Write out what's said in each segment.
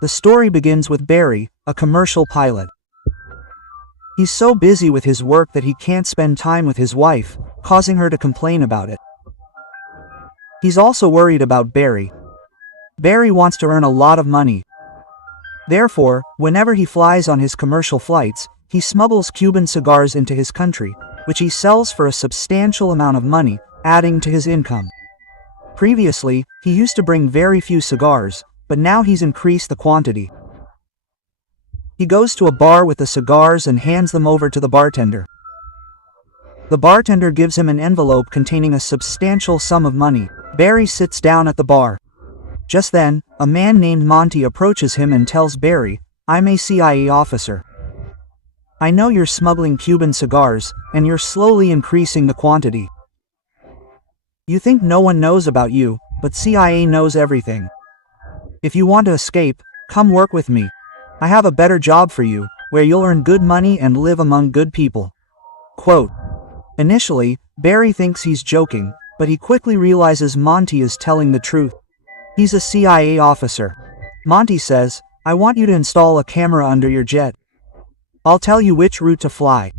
The story begins with Barry, a commercial pilot. He's so busy with his work that he can't spend time with his wife, causing her to complain about it. He's also worried about Barry. Barry wants to earn a lot of money. Therefore, whenever he flies on his commercial flights, he smuggles Cuban cigars into his country, which he sells for a substantial amount of money, adding to his income. Previously, he used to bring very few cigars, but now he's increased the quantity. He goes to a bar with the cigars and hands them over to the bartender. The bartender gives him an envelope containing a substantial sum of money. Barry sits down at the bar. Just then, a man named Monty approaches him and tells Barry, "I'm a CIA officer. I know you're smuggling Cuban cigars, and you're slowly increasing the quantity. You think no one knows about you, but CIA knows everything. If you want to escape, come work with me. I have a better job for you, where you'll earn good money and live among good people." Quote. Initially, Barry thinks he's joking, but he quickly realizes Monty is telling the truth. He's a CIA officer. Monty says, "I want you to install a camera under your jet. I'll tell you which route to fly.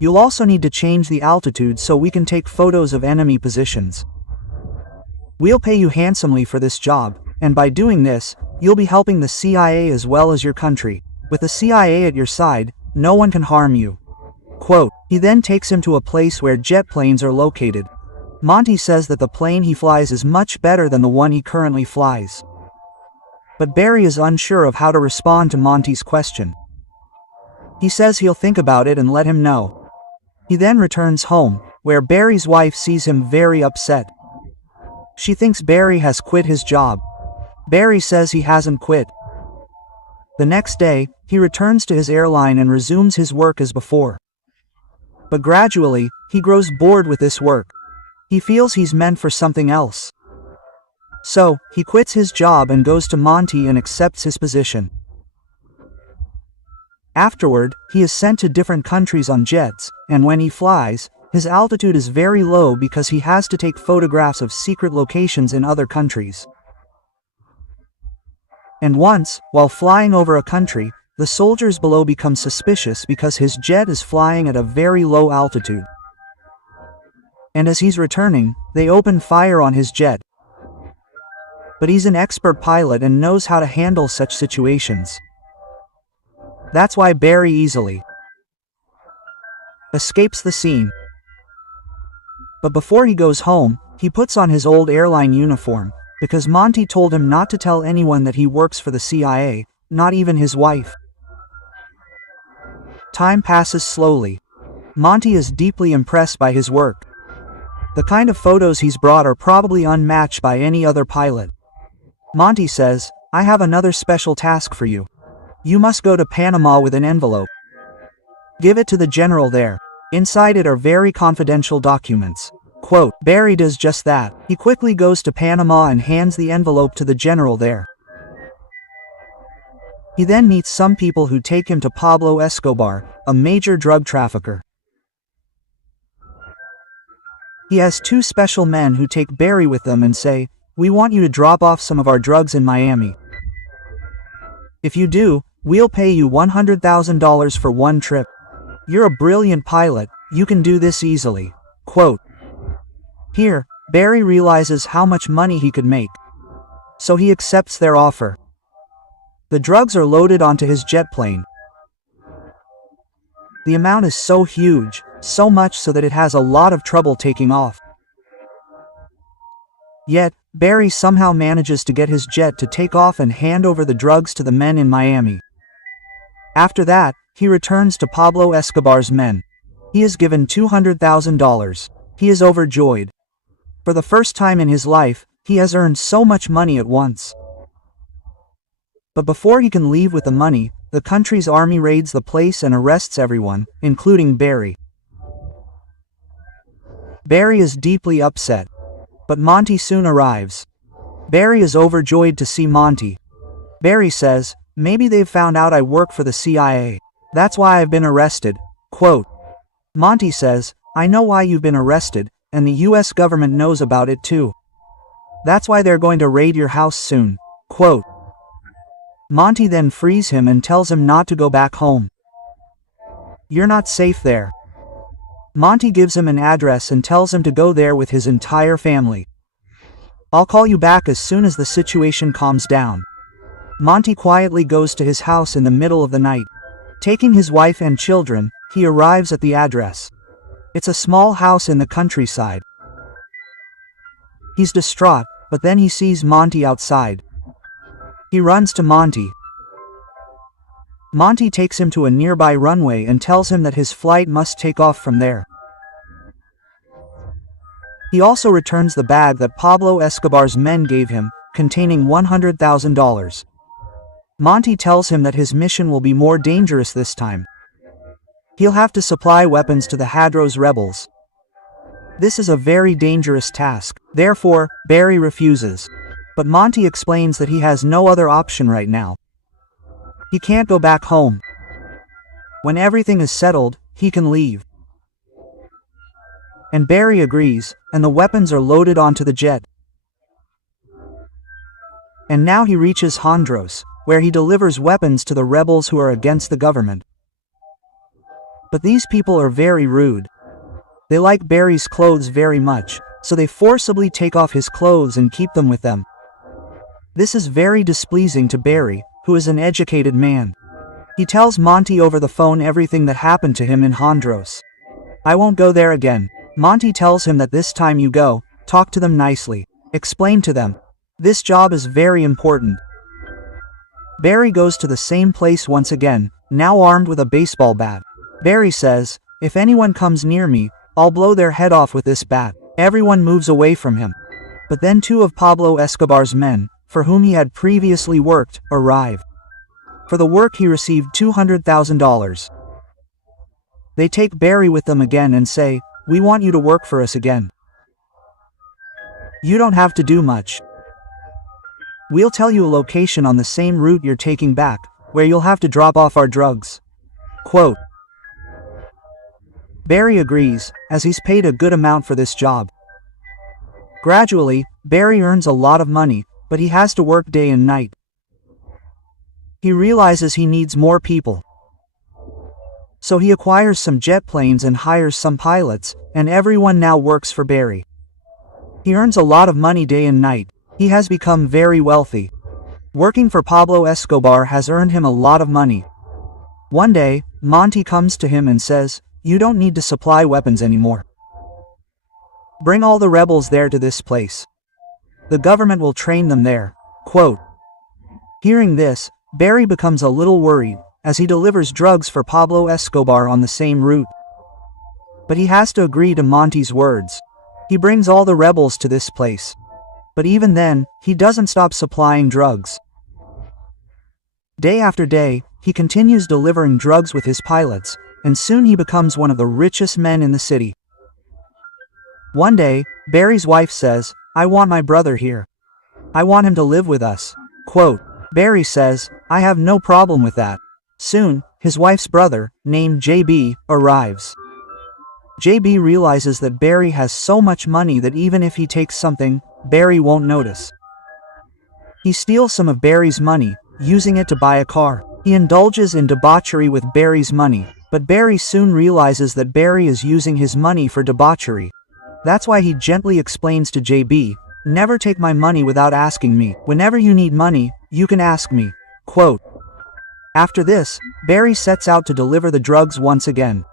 You'll also need to change the altitude so we can take photos of enemy positions. We'll pay you handsomely for this job, and by doing this, you'll be helping the CIA as well as your country. With the CIA at your side, no one can harm you." Quote. He then takes him to a place where jet planes are located. Monty says that the plane he flies is much better than the one he currently flies. But Barry is unsure of how to respond to Monty's question. He says he'll think about it and let him know. He then returns home, where Barry's wife sees him very upset. She thinks Barry has quit his job. Barry says he hasn't quit. The next day, he returns to his airline and resumes his work as before. But gradually, he grows bored with this work. He feels he's meant for something else. So, he quits his job and goes to Monty and accepts his position. Afterward, he is sent to different countries on jets, and when he flies, his altitude is very low because he has to take photographs of secret locations in other countries. And once, while flying over a country, the soldiers below become suspicious because his jet is flying at a very low altitude. And as he's returning, they open fire on his jet. But he's an expert pilot and knows how to handle such situations. That's why Barry easily escapes the scene. But before he goes home, he puts on his old airline uniform, because Monty told him not to tell anyone that he works for the CIA, not even his wife. Time passes slowly. Monty is deeply impressed by his work. The kind of photos he's brought are probably unmatched by any other pilot. Monty says, "I have another special task for you. You must go to Panama with an envelope. Give it to the general there. Inside it are very confidential documents." Quote. Barry does just that. He quickly goes to Panama and hands the envelope to the general there. He then meets some people who take him to Pablo Escobar, a major drug trafficker. He has two special men who take Barry with them and say, "We want you to drop off some of our drugs in Miami. If you do, we'll pay you $100,000 for one trip. You're a brilliant pilot, you can do this easily." Quote. Here, Barry realizes how much money he could make. So he accepts their offer. The drugs are loaded onto his jet plane. The amount is so huge, so much so that it has a lot of trouble taking off. Yet, Barry somehow manages to get his jet to take off and hand over the drugs to the men in Miami. After that, he returns to Pablo Escobar's men. He is given $200,000. He is overjoyed. For the first time in his life, he has earned so much money at once. But before he can leave with the money, the country's army raids the place and arrests everyone, including Barry. Barry is deeply upset. But Monty soon arrives. Barry is overjoyed to see Monty. Barry says, "Maybe they've found out I work for the CIA. That's why I've been arrested." Quote. Monty says, "I know why you've been arrested, and the US government knows about it too. That's why they're going to raid your house soon." Quote. Monty then frees him and tells him not to go back home. "You're not safe there." Monty gives him an address and tells him to go there with his entire family. "I'll call you back as soon as the situation calms down." Monty quietly goes to his house in the middle of the night. Taking his wife and children, he arrives at the address. It's a small house in the countryside. He's distraught, but then he sees Monty outside. He runs to Monty. Monty takes him to a nearby runway and tells him that his flight must take off from there. He also returns the bag that Pablo Escobar's men gave him, containing $100,000. Monty tells him that his mission will be more dangerous this time. He'll have to supply weapons to the Hadros rebels. This is a very dangerous task. Therefore, Barry refuses. But Monty explains that he has no other option right now. He can't go back home. When everything is settled, he can leave. And Barry agrees, and the weapons are loaded onto the jet. And now he reaches Hondros, where he delivers weapons to the rebels who are against the government. But these people are very rude. They like Barry's clothes very much, so they forcibly take off his clothes and keep them with them. This is very displeasing to Barry, who is an educated man. He tells Monty over the phone everything that happened to him in Hondros. "I won't go there again." Monty tells him that this time you go, talk to them nicely. Explain to them. This job is very important. Barry goes to the same place once again, now armed with a baseball bat. Barry says, "If anyone comes near me, I'll blow their head off with this bat." Everyone moves away from him. But then two of Pablo Escobar's men, for whom he had previously worked, arrive. For the work he received $200,000. They take Barry with them again and say, "We want you to work for us again. You don't have to do much. We'll tell you a location on the same route you're taking back, where you'll have to drop off our drugs." Quote. Barry agrees, as he's paid a good amount for this job. Gradually, Barry earns a lot of money, but he has to work day and night. He realizes he needs more people. So he acquires some jet planes and hires some pilots, and everyone now works for Barry. He earns a lot of money day and night. He has become very wealthy. Working for Pablo Escobar has earned him a lot of money. One day, Monty comes to him and says, "You don't need to supply weapons anymore. Bring all the rebels there to this place. The government will train them there." Quote. Hearing this, Barry becomes a little worried, as he delivers drugs for Pablo Escobar on the same route. But he has to agree to Monty's words. He brings all the rebels to this place. But even then, he doesn't stop supplying drugs. Day after day, he continues delivering drugs with his pilots, and soon he becomes one of the richest men in the city. One day, Barry's wife says, "I want my brother here. I want him to live with us." Quote. Barry says, "I have no problem with that." Soon, his wife's brother, named JB, arrives. JB realizes that Barry has so much money that even if he takes something, Barry won't notice. He steals some of Barry's money, using it to buy a car. He indulges in debauchery with Barry's money, but Barry soon realizes that Barry is using his money for debauchery. That's why he gently explains to JB, "Never take my money without asking me. Whenever you need money, you can ask me." Quote. After this, Barry sets out to deliver the drugs once again.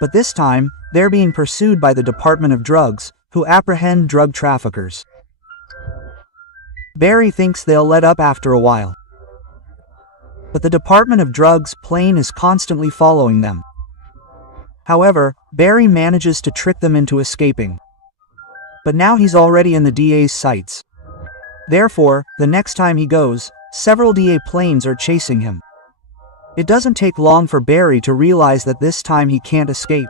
But this time, they're being pursued by the Department of Drugs, who apprehend drug traffickers. Barry thinks they'll let up after a while. But the Department of Drugs plane is constantly following them. However, Barry manages to trick them into escaping. But now he's already in the DA's sights. Therefore, the next time he goes, several DA planes are chasing him. It doesn't take long for Barry to realize that this time he can't escape.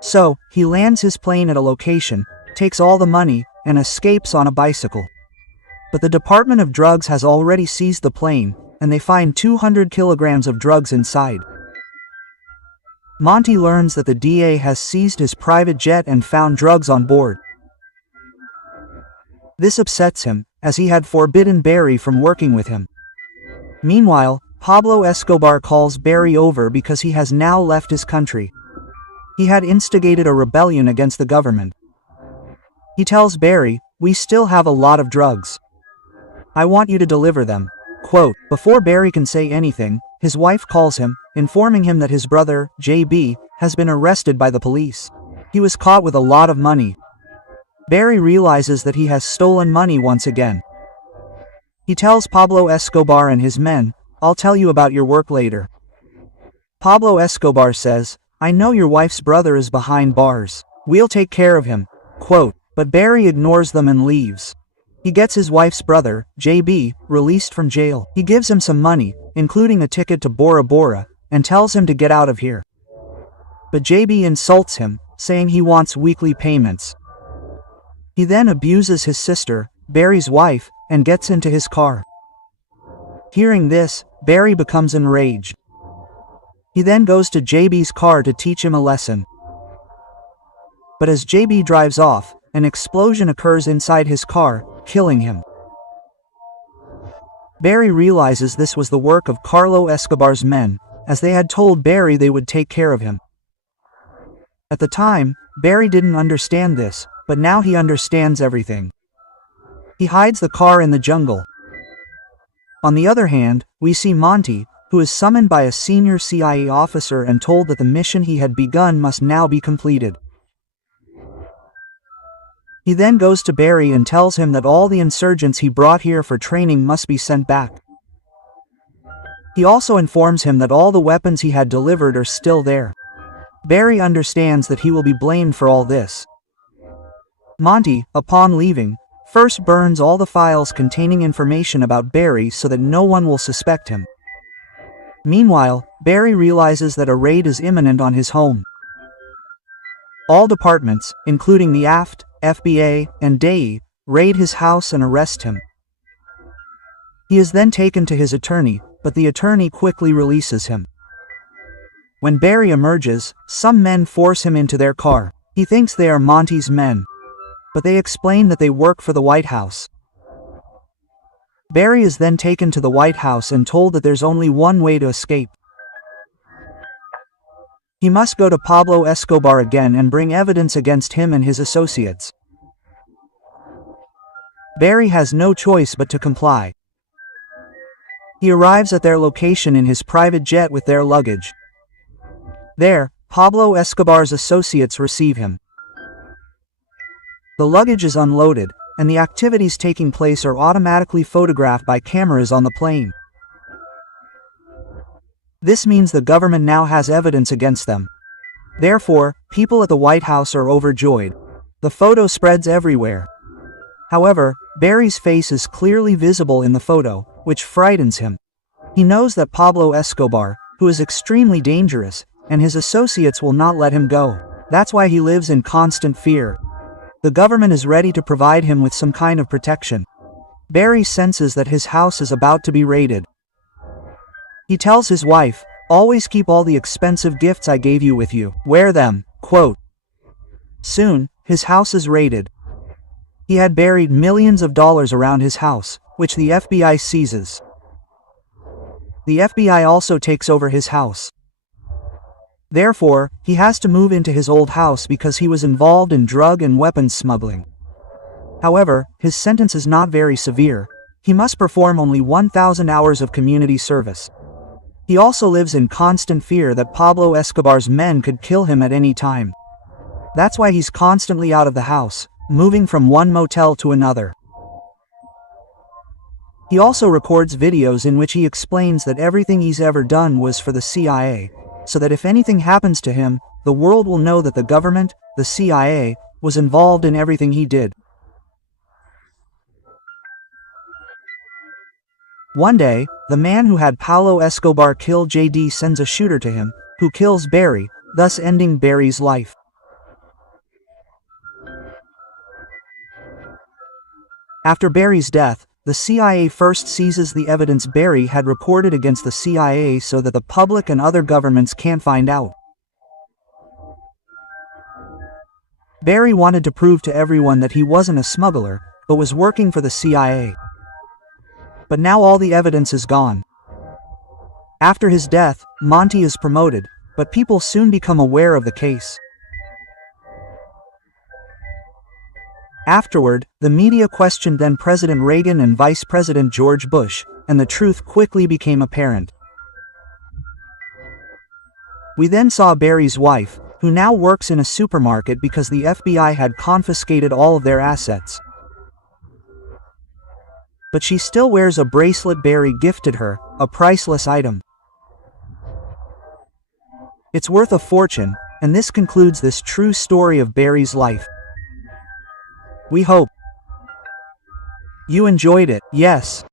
So, he lands his plane at a location, takes all the money, and escapes on a bicycle. But the Department of Drugs has already seized the plane, and they find 200 kilograms of drugs inside. Monty learns that the DA has seized his private jet and found drugs on board. This upsets him, as he had forbidden Barry from working with him. Meanwhile, Pablo Escobar calls Barry over because he has now left his country. He had instigated a rebellion against the government. He tells Barry, "We still have a lot of drugs. I want you to deliver them." Quote, before Barry can say anything, his wife calls him, informing him that his brother, JB, has been arrested by the police. He was caught with a lot of money. Barry realizes that he has stolen money once again. He tells Pablo Escobar and his men, "I'll tell you about your work later." Pablo Escobar says, "I know your wife's brother is behind bars. We'll take care of him." Quote, but Barry ignores them and leaves. He gets his wife's brother, JB, released from jail. He gives him some money, including a ticket to Bora Bora, and tells him to get out of here. But JB insults him, saying he wants weekly payments. He then abuses his sister, Barry's wife, and gets into his car. Hearing this, Barry becomes enraged. He then goes to JB's car to teach him a lesson. But as JB drives off, an explosion occurs inside his car, killing him. Barry realizes this was the work of Carlo Escobar's men, as they had told Barry they would take care of him. At the time, Barry didn't understand this, but now he understands everything. He hides the car in the jungle. On the other hand, we see Monty, who is summoned by a senior CIA officer and told that the mission he had begun must now be completed. He then goes to Barry and tells him that all the insurgents he brought here for training must be sent back. He also informs him that all the weapons he had delivered are still there. Barry understands that he will be blamed for all this. Monty, upon leaving, first burns all the files containing information about Barry so that no one will suspect him. Meanwhile, Barry realizes that a raid is imminent on his home. All departments, including the AFT, FBA, and DEI, raid his house and arrest him. He is then taken to his attorney, but the attorney quickly releases him. When Barry emerges, some men force him into their car. He thinks they are Monty's men, but they explain that they work for the White House. Barry is then taken to the White House and told that there's only one way to escape. He must go to Pablo Escobar again and bring evidence against him and his associates. Barry has no choice but to comply. He arrives at their location in his private jet with their luggage. There, Pablo Escobar's associates receive him. The luggage is unloaded, and the activities taking place are automatically photographed by cameras on the plane. This means the government now has evidence against them. Therefore, people at the White House are overjoyed. The photo spreads everywhere. However, Barry's face is clearly visible in the photo, which frightens him. He knows that Pablo Escobar, who is extremely dangerous, and his associates will not let him go. That's why he lives in constant fear. The government is ready to provide him with some kind of protection. Barry senses that his house is about to be raided. He tells his wife, "Always keep all the expensive gifts I gave you with you. Wear them." Quote. Soon, his house is raided. He had buried millions of dollars around his house, which the FBI seizes. The FBI also takes over his house. Therefore, he has to move into his old house because he was involved in drug and weapons smuggling. However, his sentence is not very severe. He must perform only 1,000 hours of community service. He also lives in constant fear that Pablo Escobar's men could kill him at any time. That's why he's constantly out of the house, moving from one motel to another. He also records videos in which he explains that everything he's ever done was for the CIA, so that if anything happens to him, the world will know that the government, the CIA, was involved in everything he did. One day, the man who had Pablo Escobar kill JD sends a shooter to him, who kills Barry, thus ending Barry's life. After Barry's death, the CIA first seizes the evidence Barry had recorded against the CIA so that the public and other governments can't find out. Barry wanted to prove to everyone that he wasn't a smuggler, but was working for the CIA. But now all the evidence is gone. After his death, Monty is promoted, but people soon become aware of the case. Afterward, the media questioned then President Reagan and Vice President George Bush, and the truth quickly became apparent. We then saw Barry's wife, who now works in a supermarket because the FBI had confiscated all of their assets. But she still wears a bracelet Barry gifted her, a priceless item. It's worth a fortune, and this concludes this true story of Barry's life. We hope you enjoyed it. Yes.